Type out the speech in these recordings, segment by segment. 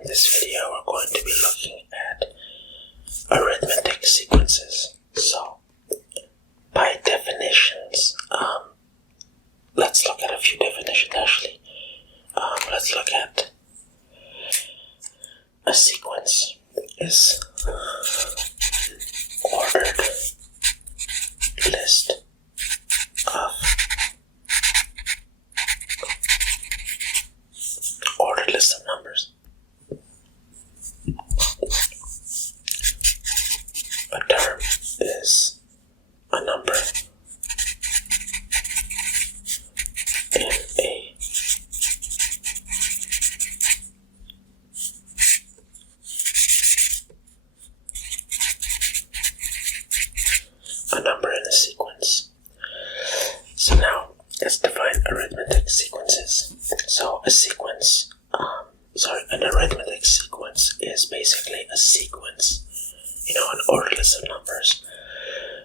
in this video we're going to be looking at arithmetic sequences. So, by definitions, let's look at a few definitions actually. Let's look at a sequence is ordered list of numbers. A term is a number in a sequence. So now let's define arithmetic sequences. So a sequence, an arithmetic sequence is basically a sequence, an ordered list of numbers,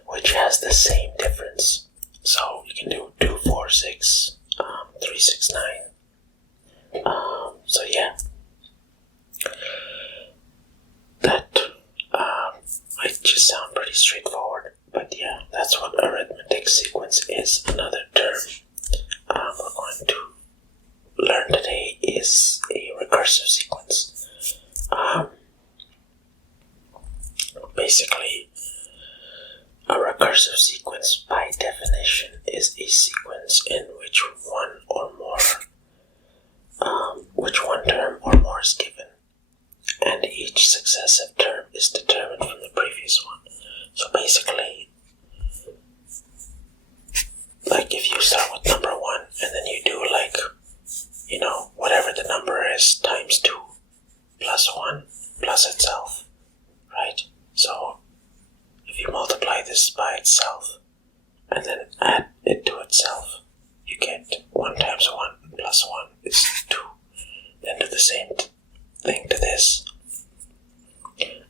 which has the same difference. So you can do 2, 4, 6, 3, 6, 9. So yeah, that might just sound pretty straightforward, but yeah, that's what arithmetic sequence is. Another term we're going to learn today is a recursive sequence. Basically, a recursive sequence by definition is a sequence in which one term or more is given, and each successive term is determined from the previous one. So basically, like if you start with number 1 and then you do whatever the number is times 2 plus 1 plus itself, right? So if you multiply this by itself and then add it to itself, you get 1 times 1 plus 1 is 2. Then do the same thing to this.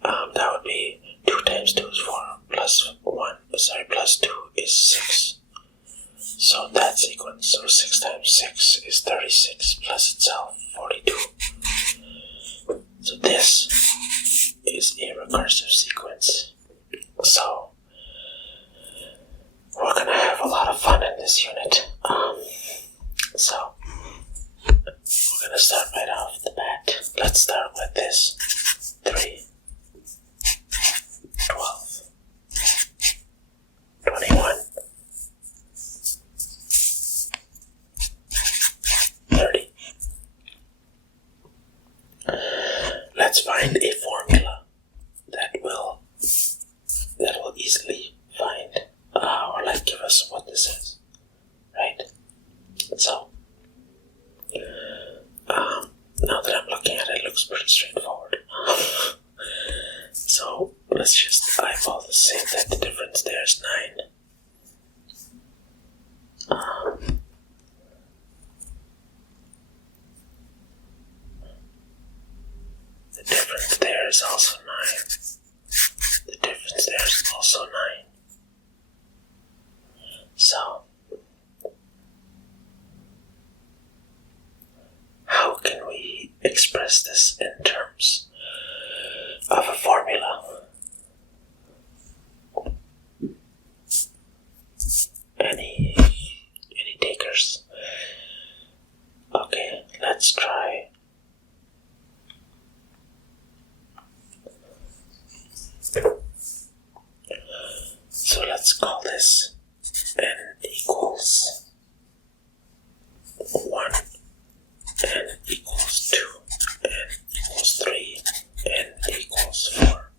That would be 2 times 2 is 4 plus 2 is 6. So that sequence, so 6 times 6 is 36 plus itself 42. So this is a recursive sequence. So we're gonna have a lot of fun in this unit. So we're gonna start right off the bat. Let's start with this. 3, 12, 21, 30. Let's find a formula that will easily find or give us what this is, right? So now that I'm looking at it, it looks pretty straightforward. So let's just eyeball this, say that the difference there is 9. The difference there is also 9. The difference there is also 9. So, how can we express this in terms of a formula? Any takers? Okay, let's try. So let's call this n equals 1, n equals 2, n equals 3, n equals 4.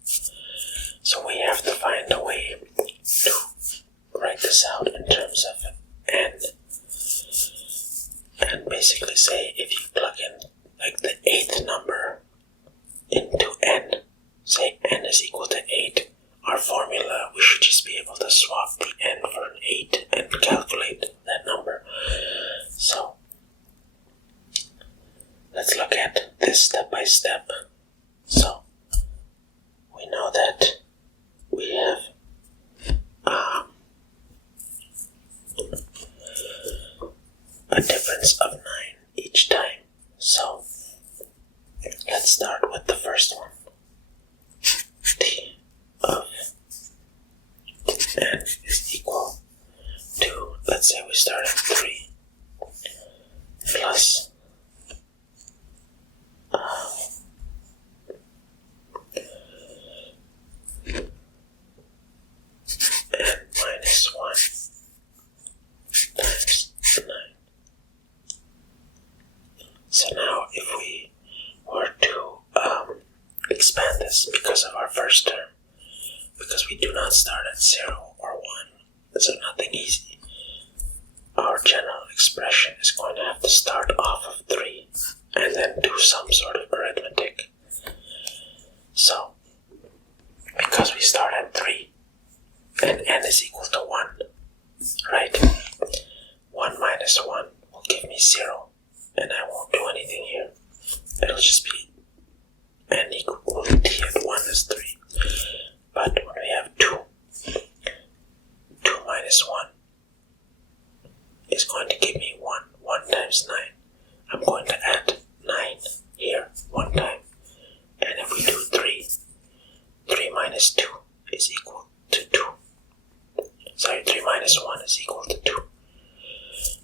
So we have to find a way to write this out in terms of n. And basically say if you plug in the 8th number into n, say n is equal to 8, our formula, we should just be able to swap the n for an 8 and calculate that number. So let's look at this step by step. So we know that we have a difference of 9 each time. So let's let's start with the first one. T of n is equal to, let's say we start at 3 plus n minus 1 times 9. So now if we were to expand this because of our first term, because we do not start at 0 or 1, so nothing easy, our general expression is going to have to start off of 3 and then do some sort of arithmetic. So, because we start at 3 and n is equal to 1, right? 1 minus 1 will give me 0, and I won't do anything here. It'll just be n equal to t at 1 is 3. But when we have 2 minus 1 is going to give me 1. 1 times 9. I'm going to add 9 here 1 time. And if we do 3 minus 2 is equal to 2. Sorry, 3 minus 1 is equal to 2.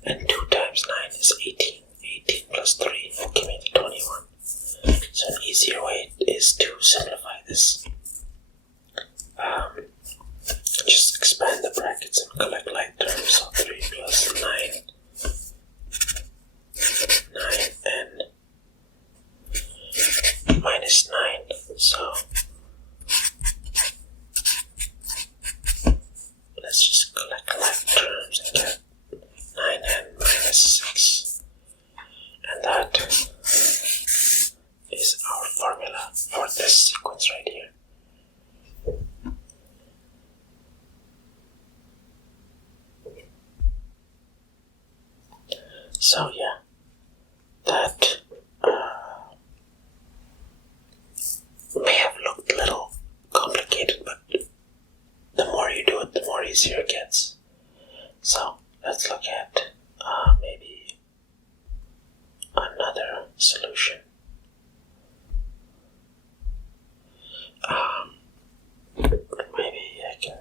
And 2 times 9 is 18. 18 plus 3 will give me the 21. So an easier way is to simplify this. Just expand the brackets and collect like terms. So 3 plus 9 and minus 9. So let's just collect like terms and get 9n minus 6. And that is our formula for this sequence right here. So yeah, that may have looked a little complicated, but the more you do it, the more easier it gets. So let's look at maybe another solution. Maybe I can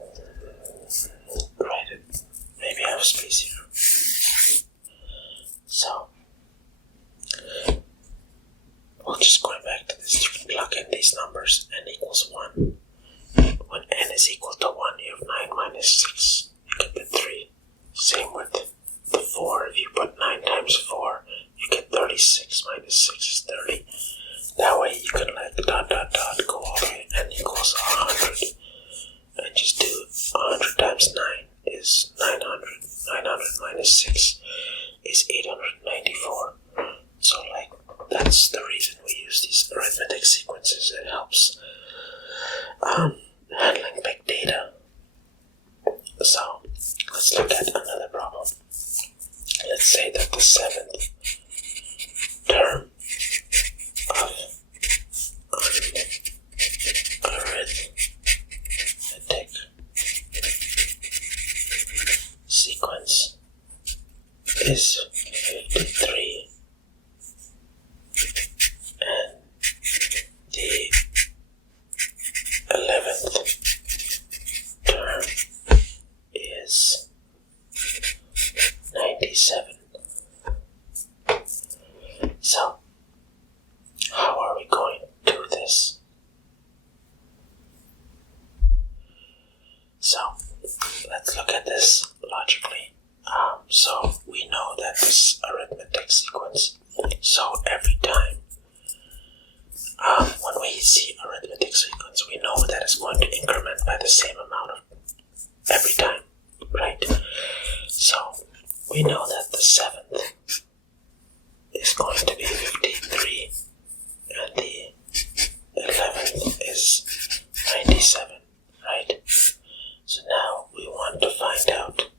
write it. Maybe I have space here. So we'll just going back to this. You can plug in these numbers. N equals 1. When n is equal to 1, you have 9 minus 6. You get the 3. Same with the 4. If you put 9 times 4, you get 36. Minus 6 is 30. That way you can like dot go all the way. N equals 100. And just do 100 times 9 is 900. 900 minus 6 is 894. So like that's the reason we use these arithmetic sequences. It helps handling big data. So let's look at another problem. Let's say that the 7th term of arithmetic sequence is 53 and the 11th term is 97. So how are we going to do this? So let's look at this logically. So we know that this arithmetic sequence, so every time when we see arithmetic sequence, we know that it's going to increment by the same amount of every time, right? So we know that the 7th is going to be 53 and the 11th is 97, right? So now we want to find out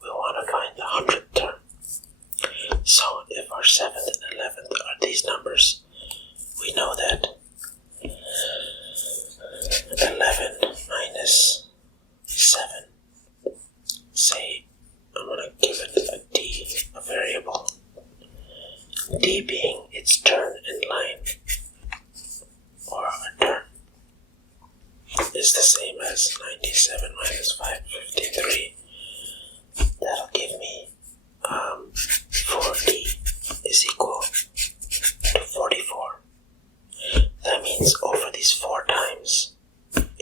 we want to find the 100th term. So if our 7th and 11th are these numbers, we know that d being its turn in line, or a turn, is the same as 97 minus 553. That'll give me 4d is equal to 44. That means over these 4 times,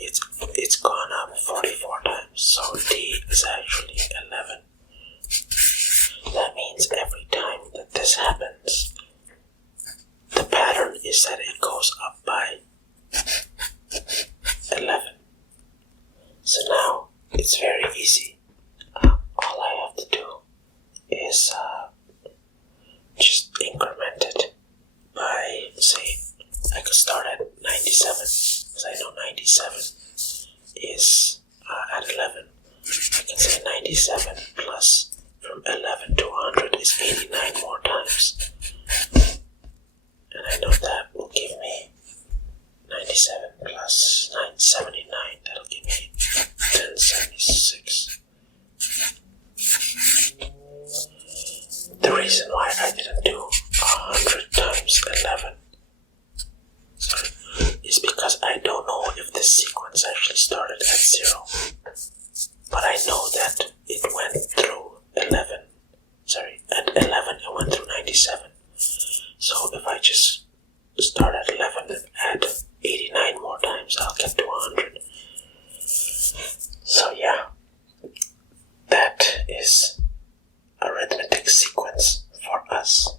it's gone up 44 times, so d is actually 11. That means every time that this happens, the pattern is that it goes up by 11. So now it's very easy. All I have to do is just increment it by, say, I could start at 97, because I know 97 is at 11. I can say 97 plus from 11 to 100 is 89 more times. And I know that will give me 97 plus 979. That'll give me 1076. The reason why I didn't do 100 times 11 is because I don't know if this sequence actually started at 0. But I know that it went through 11. At 11 it went through 97. So if I just start at 11 and add 89 more times, I'll get to 100. So yeah, that is arithmetic sequence for us.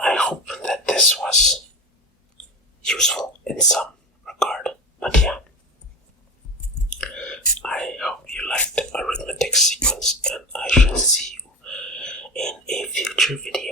I hope that this was useful in some regard, but yeah. I hope you liked arithmetic sequence, and I shall see you in a future video.